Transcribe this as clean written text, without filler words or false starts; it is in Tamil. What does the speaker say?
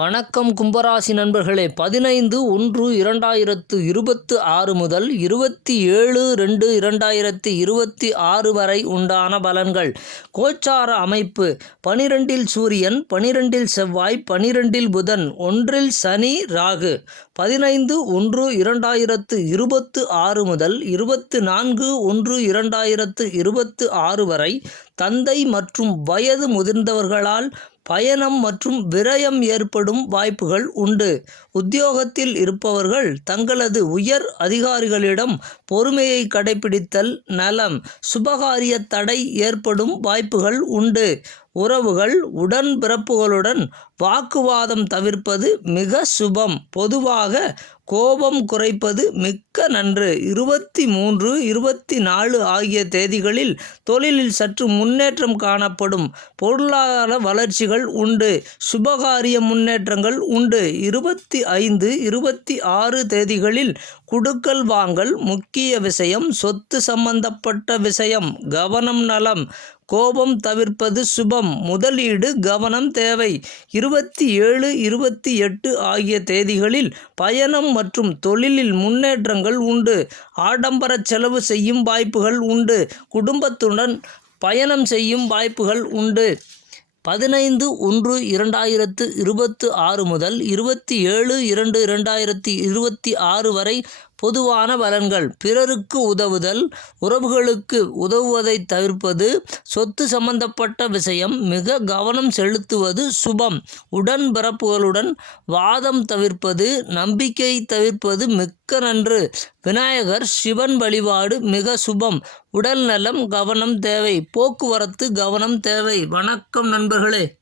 வணக்கம் கும்பராசி நண்பர்களே, 15/1/2026 முதல் 27/2/2026 வரை உண்டான பலன்கள். கோச்சார அமைப்பு: 12இல் சூரியன், 12இல் செவ்வாய், 12இல் புதன், 1இல் சனி, ராகு. 15/1/2026 முதல் 24/1/2026 வரை தந்தை மற்றும் வயது முதிர்ந்தவர்களால் பயணம் மற்றும் விரயம் ஏற்படும் வாய்ப்புகள் உண்டு. உத்தியோகத்தில் இருப்பவர்கள் தங்களது உயர் அதிகாரிகளிடம் பொறுமையை கடைபிடித்தல் நலம். சுபகாரிய தடை ஏற்படும் வாய்ப்புகள் உண்டு. உறவுகள்: உடன்பிறப்புகளுடன் வாக்குவாதம் தவிர்ப்பது மிக சுபம். பொதுவாக கோபம் குறைப்பது மிக்க நன்று. 23, 24 ஆகிய தேதிகளில் தொழிலில் சற்று முன்னேற்றம் காணப்படும். பொருளாதார வளர்ச்சிகள் உண்டு. சுபகாரிய முன்னேற்றங்கள் உண்டு. 25, 26 தேதிகளில் குடுக்கல் வாங்கல், முக்கிய விஷயம், சொத்து சம்பந்தப்பட்ட விஷயம், கவனம் நலம். கோபம் தவிர்ப்பது சுபம். முதலீடு கவனம் தேவை. 27, 28 ஆகிய தேதிகளில் பயணம் மற்றும் தொழிலில் முன்னேற்றங்கள் உண்டு. ஆடம்பர செலவு செய்யும் வாய்ப்புகள் உண்டு. குடும்பத்துடன் பயணம் செய்யும் வாய்ப்புகள் உண்டு. 15/1/2026 முதல் 27/2/2026 வரை பொதுவான பலன்கள். பிறருக்கு உதவுதல், உறவுகளுக்கு உதவுவதை தவிர்ப்பது, சொத்து சம்பந்தப்பட்ட விஷயம் மிக கவனம் செலுத்துவது சுபம். உடன்பிறப்புகளுடன் வாதம் தவிர்ப்பது, நம்பிக்கை தவிர்ப்பது மிக்க நன்று. விநாயகர், சிவன் வழிபாடு மிக சுபம். உடல் நலம் கவனம் தேவை. போக்குவரத்து கவனம் தேவை. வணக்கம் நண்பர்களே.